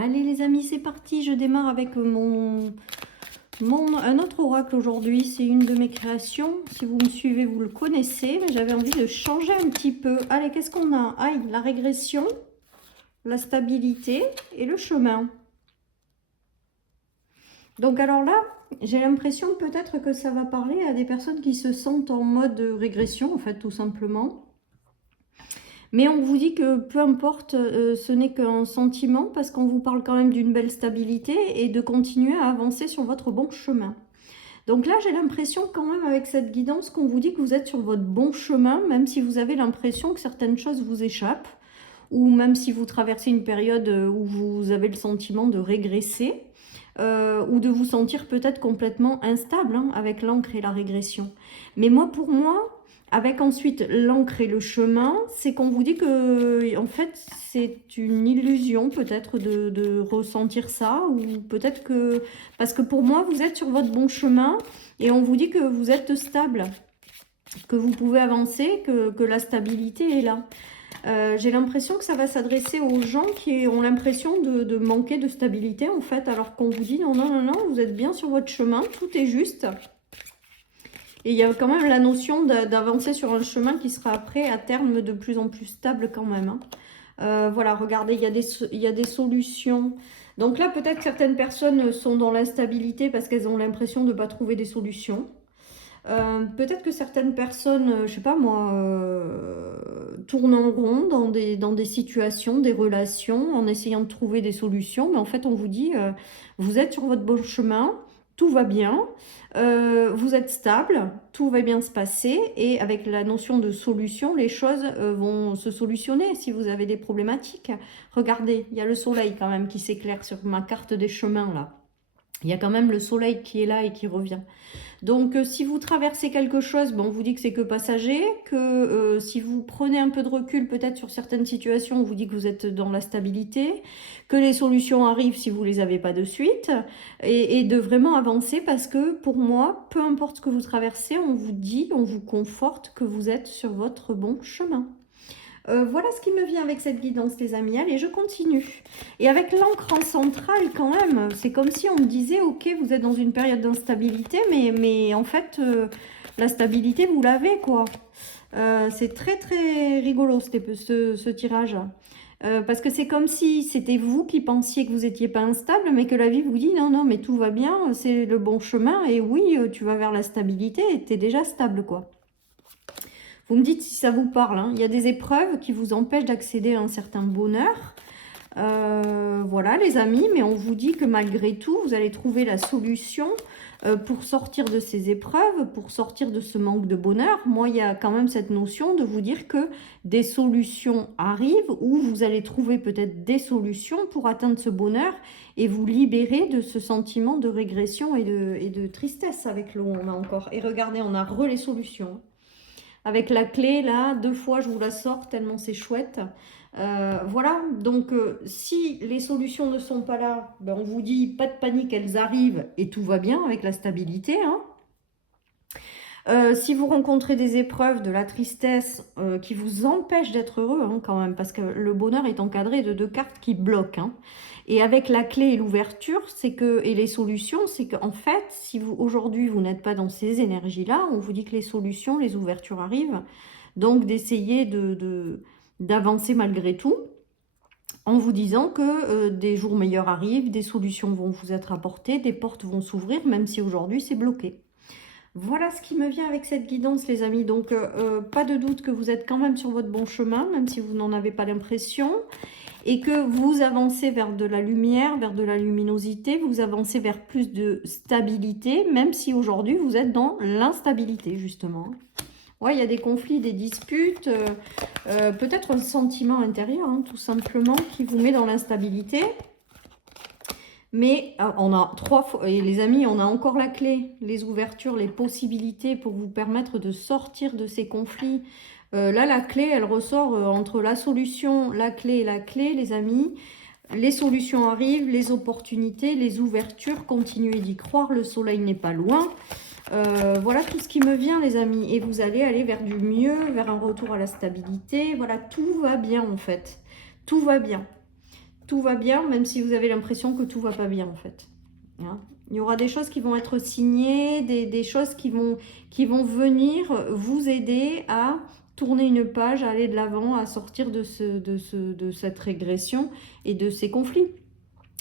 Allez les amis, c'est parti, je démarre avec un autre oracle aujourd'hui, c'est une de mes créations. Si vous me suivez, vous le connaissez, mais j'avais envie de changer un petit peu. Allez, qu'est-ce qu'on a? Aïe, la régression, la stabilité et le chemin. Donc alors là, j'ai l'impression peut-être que ça va parler à des personnes qui se sentent en mode régression, en fait, tout simplement. Mais on vous dit que peu importe, ce n'est qu'un sentiment parce qu'on vous parle quand même d'une belle stabilité et de continuer à avancer sur votre bon chemin. Donc là, j'ai l'impression quand même avec cette guidance qu'on vous dit que vous êtes sur votre bon chemin, même si vous avez l'impression que certaines choses vous échappent, ou même si vous traversez une période où vous avez le sentiment de régresser, ou de vous sentir peut-être complètement instable hein, avec l'encre et la régression. Mais moi, pour moi, avec ensuite l'encre et le chemin, c'est qu'on vous dit que en fait c'est une illusion peut-être de ressentir ça, ou peut-être que parce que pour moi vous êtes sur votre bon chemin et on vous dit que vous êtes stable, que vous pouvez avancer, que la stabilité est là. J'ai l'impression que ça va s'adresser aux gens qui ont l'impression de manquer de stabilité en fait, alors qu'on vous dit non, non, non, non, vous êtes bien sur votre chemin, tout est juste. Et il y a quand même la notion d'avancer sur un chemin qui sera après à terme de plus en plus stable quand même. Hein. Voilà, regardez, il y a des solutions. Donc là, peut-être certaines personnes sont dans l'instabilité parce qu'elles ont l'impression de ne pas trouver des solutions. Peut-être que certaines personnes, je sais pas moi, tournent en rond dans des situations, des relations, en essayant de trouver des solutions. Mais en fait, on vous dit, vous êtes sur votre bon chemin, tout va bien, vous êtes stable, tout va bien se passer. Et avec la notion de solution, les choses vont se solutionner si vous avez des problématiques. Regardez, il y a le soleil quand même qui s'éclaire sur ma carte des chemins là. Il y a quand même le soleil qui est là et qui revient. Donc, si vous traversez quelque chose, on vous dit que c'est que passager, que si vous prenez un peu de recul peut-être sur certaines situations, on vous dit que vous êtes dans la stabilité, que les solutions arrivent si vous ne les avez pas de suite, et de vraiment avancer parce que pour moi, peu importe ce que vous traversez, on vous dit, on vous conforte que vous êtes sur votre bon chemin. Voilà ce qui me vient avec cette guidance, les amis. Allez, je continue. Et avec l'encre en centrale, quand même, c'est comme si on me disait, ok, vous êtes dans une période d'instabilité, mais en fait, la stabilité, vous l'avez, quoi. C'est très, très rigolo, ce tirage. Parce que c'est comme si c'était vous qui pensiez que vous n'étiez pas instable, mais que la vie vous dit, non, non, mais tout va bien, c'est le bon chemin, et oui, tu vas vers la stabilité, et tu es déjà stable, quoi. Vous me dites si ça vous parle. Hein. Il y a des épreuves qui vous empêchent d'accéder à un certain bonheur. Voilà les amis, mais on vous dit que malgré tout, vous allez trouver la solution pour sortir de ces épreuves, pour sortir de ce manque de bonheur. Moi, il y a quand même cette notion de vous dire que des solutions arrivent ou vous allez trouver peut-être des solutions pour atteindre ce bonheur et vous libérer de ce sentiment de régression et de tristesse avec l'eau. On a encore. Et regardez, on a les solutions. Avec la clé, là, 2 fois, je vous la sors tellement c'est chouette. Voilà, donc si les solutions ne sont pas là, ben, on vous dit pas de panique, elles arrivent et tout va bien avec la stabilité. Hein. Si vous rencontrez des épreuves, de la tristesse qui vous empêchent d'être heureux hein, quand même, parce que le bonheur est encadré de 2 cartes qui bloquent. Hein. Et avec la clé et l'ouverture, c'est que et les solutions, c'est qu'en fait, si vous aujourd'hui vous n'êtes pas dans ces énergies-là, on vous dit que les solutions, les ouvertures arrivent. Donc d'essayer d'avancer malgré tout, en vous disant que des jours meilleurs arrivent, des solutions vont vous être apportées, des portes vont s'ouvrir, même si aujourd'hui c'est bloqué. Voilà ce qui me vient avec cette guidance, les amis. Donc, pas de doute que vous êtes quand même sur votre bon chemin, même si vous n'en avez pas l'impression. Et que vous avancez vers de la lumière, vers de la luminosité. Vous avancez vers plus de stabilité, même si aujourd'hui, vous êtes dans l'instabilité, justement. Ouais, il y a des conflits, des disputes. Peut-être un sentiment intérieur, hein, tout simplement, qui vous met dans l'instabilité. Mais on a 3 fois, et les amis, on a encore la clé, les ouvertures, les possibilités pour vous permettre de sortir de ces conflits. Là, la clé, elle ressort entre la solution, la clé et la clé, les amis. Les solutions arrivent, les opportunités, les ouvertures, continuez d'y croire, le soleil n'est pas loin. Voilà tout ce qui me vient, les amis. Et vous allez aller vers du mieux, vers un retour à la stabilité. Voilà, tout va bien en fait. Tout va bien. tout va bien, même si vous avez l'impression que tout va pas bien en fait. Hein. Il y aura des choses qui vont être signées, des choses qui vont venir vous aider à tourner une page, à aller de l'avant, à sortir de cette régression et de ces conflits.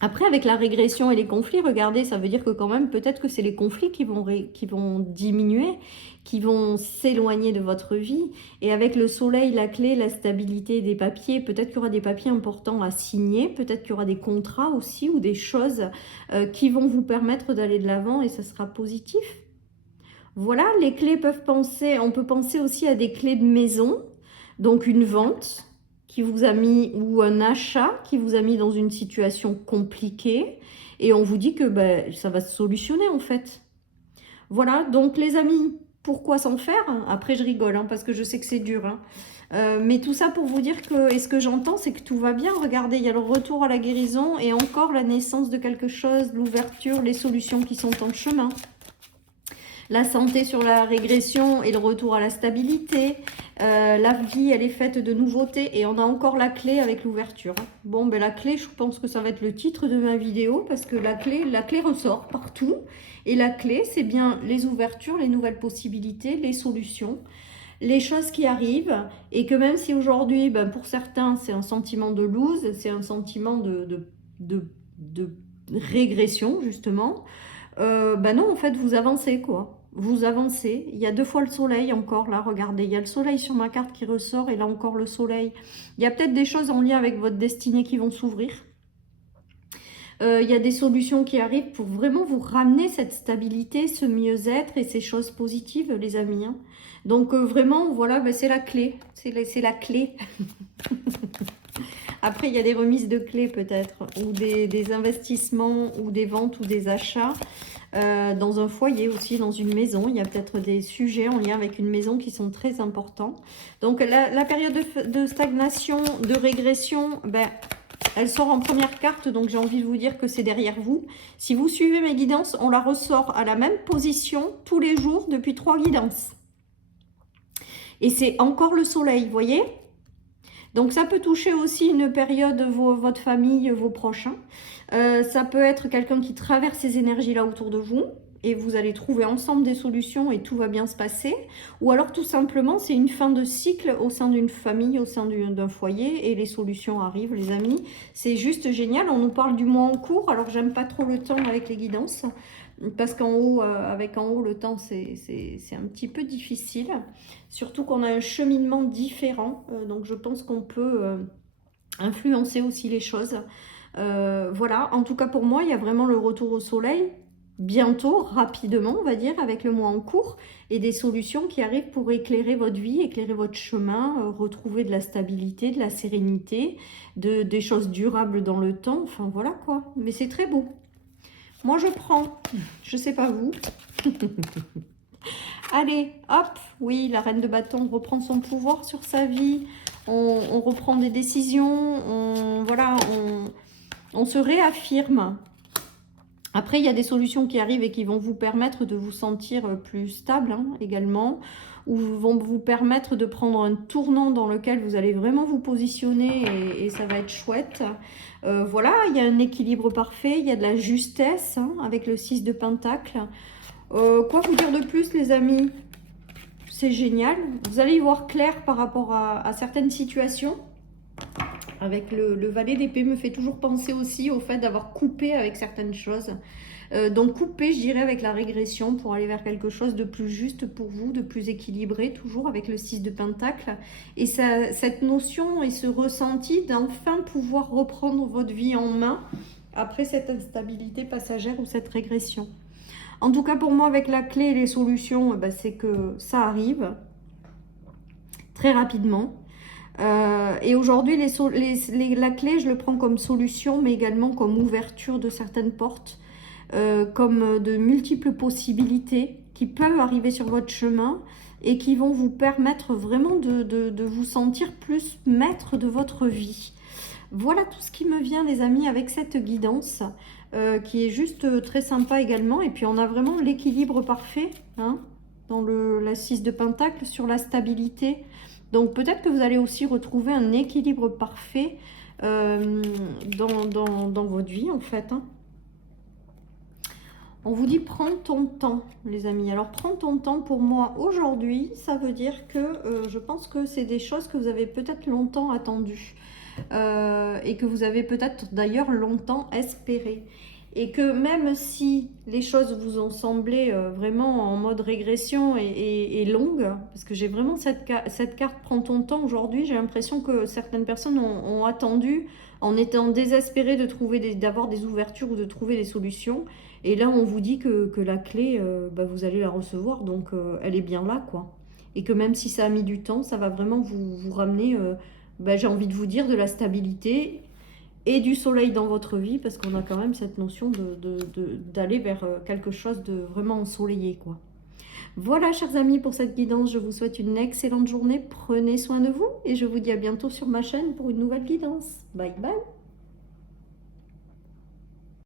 Après, avec la régression et les conflits, regardez, ça veut dire que quand même, peut-être que c'est les conflits qui vont diminuer, qui vont s'éloigner de votre vie. Et avec le soleil, la clé, la stabilité des papiers, peut-être qu'il y aura des papiers importants à signer, peut-être qu'il y aura des contrats aussi ou des choses qui vont vous permettre d'aller de l'avant et ça sera positif. Voilà, les clés peuvent penser, on peut penser aussi à des clés de maison, donc une vente qui vous a mis, ou un achat qui vous a mis dans une situation compliquée, et on vous dit que ben, ça va se solutionner en fait. Voilà, donc les amis, pourquoi s'en faire? Après je rigole, hein, parce que je sais que c'est dur, hein. Mais tout ça pour vous dire que, et ce que j'entends, c'est que tout va bien. Regardez, il y a le retour à la guérison, et encore la naissance de quelque chose, l'ouverture, les solutions qui sont en chemin. La santé sur la régression et le retour à la stabilité. La vie, elle est faite de nouveautés. Et on a encore la clé avec l'ouverture. Bon, ben la clé, je pense que ça va être le titre de ma vidéo. Parce que la clé ressort partout. Et la clé, c'est bien les ouvertures, les nouvelles possibilités, les solutions, les choses qui arrivent. Et que même si aujourd'hui, ben, pour certains, c'est un sentiment de lose, c'est un sentiment de régression, justement. Ben non, en fait, vous avancez, quoi. Vous avancez. Il y a 2 fois le soleil encore, là, regardez. Il y a le soleil sur ma carte qui ressort, et là encore le soleil. Il y a peut-être des choses en lien avec votre destinée qui vont s'ouvrir. Il y a des solutions qui arrivent pour vraiment vous ramener cette stabilité, ce mieux-être et ces choses positives, les amis. Hein. Donc, vraiment, voilà, ben, c'est la clé. C'est la clé. Après, il y a des remises de clés peut-être, ou des investissements, ou des ventes, ou des achats. Dans un foyer aussi, dans une maison. Il y a peut-être des sujets en lien avec une maison qui sont très importants. Donc, la période de stagnation, de régression, ben, elle sort en première carte. Donc, j'ai envie de vous dire que c'est derrière vous. Si vous suivez mes guidances, on la ressort à la même position tous les jours depuis 3 guidances. Et c'est encore le soleil, vous voyez ? Donc, ça peut toucher aussi une période, votre famille, vos proches. Ça peut être quelqu'un qui traverse ces énergies-là autour de vous et vous allez trouver ensemble des solutions et tout va bien se passer. Ou alors, tout simplement, c'est une fin de cycle au sein d'une famille, au sein d'un foyer et les solutions arrivent, les amis. C'est juste génial. On nous parle du mois en cours. Alors, j'aime pas trop le temps avec les guidances parce qu'en haut, le temps, c'est un petit peu difficile. Surtout qu'on a un cheminement différent. Donc, je pense qu'on peut influencer aussi les choses. Voilà, en tout cas pour moi, il y a vraiment le retour au soleil. Bientôt, rapidement, on va dire, avec le mois en cours. Et des solutions qui arrivent pour éclairer votre vie, éclairer votre chemin, retrouver de la stabilité, de la sérénité, des choses durables dans le temps. Enfin, voilà quoi. Mais c'est très beau. Moi, je prends. Je sais pas vous. Allez, hop, oui, la reine de bâton reprend son pouvoir sur sa vie, on reprend des décisions, voilà, on se réaffirme. Après, il y a des solutions qui arrivent et qui vont vous permettre de vous sentir plus stable hein, également, ou vont vous permettre de prendre un tournant dans lequel vous allez vraiment vous positionner et ça va être chouette. Voilà, il y a un équilibre parfait, il y a de la justesse hein, avec le 6 de Pentacle. Quoi vous dire de plus les amis? C'est génial. Vous allez y voir clair par rapport à certaines situations. Avec le valet d'épée me fait toujours penser aussi au fait d'avoir coupé avec certaines choses. Donc couper, je dirais, avec la régression pour aller vers quelque chose de plus juste pour vous, de plus équilibré, toujours avec le 6 de Pentacle. Et cette notion et ce ressenti d'enfin pouvoir reprendre votre vie en main après cette instabilité passagère ou cette régression. En tout cas, pour moi, avec la clé et les solutions, ben, c'est que ça arrive très rapidement. Et aujourd'hui, la clé, je le prends comme solution, mais également comme ouverture de certaines portes, comme de multiples possibilités qui peuvent arriver sur votre chemin et qui vont vous permettre vraiment de vous sentir plus maître de votre vie. Voilà tout ce qui me vient, les amis, avec cette guidance qui est juste très sympa également. Et puis, on a vraiment l'équilibre parfait hein, dans la 6 de Pentacle sur la stabilité. Donc, peut-être que vous allez aussi retrouver un équilibre parfait dans votre vie en fait. Hein. On vous dit prends ton temps, les amis. Alors prends ton temps pour moi aujourd'hui, ça veut dire que je pense que c'est des choses que vous avez peut-être longtemps attendues et que vous avez peut-être d'ailleurs longtemps espéré. Et que même si les choses vous ont semblé vraiment en mode régression et longue, parce que j'ai vraiment cette carte prends ton temps aujourd'hui, j'ai l'impression que certaines personnes ont attendu en étant désespérées de trouver d'avoir des ouvertures ou de trouver des solutions. Et là, on vous dit que la clé, bah, vous allez la recevoir, donc elle est bien là, quoi. Et que même si ça a mis du temps, ça va vraiment vous ramener, bah, j'ai envie de vous dire, de la stabilité et du soleil dans votre vie, parce qu'on a quand même cette notion d'aller vers quelque chose de vraiment ensoleillé, quoi. Voilà, chers amis, pour cette guidance, je vous souhaite une excellente journée. Prenez soin de vous et je vous dis à bientôt sur ma chaîne pour une nouvelle guidance. Bye bye.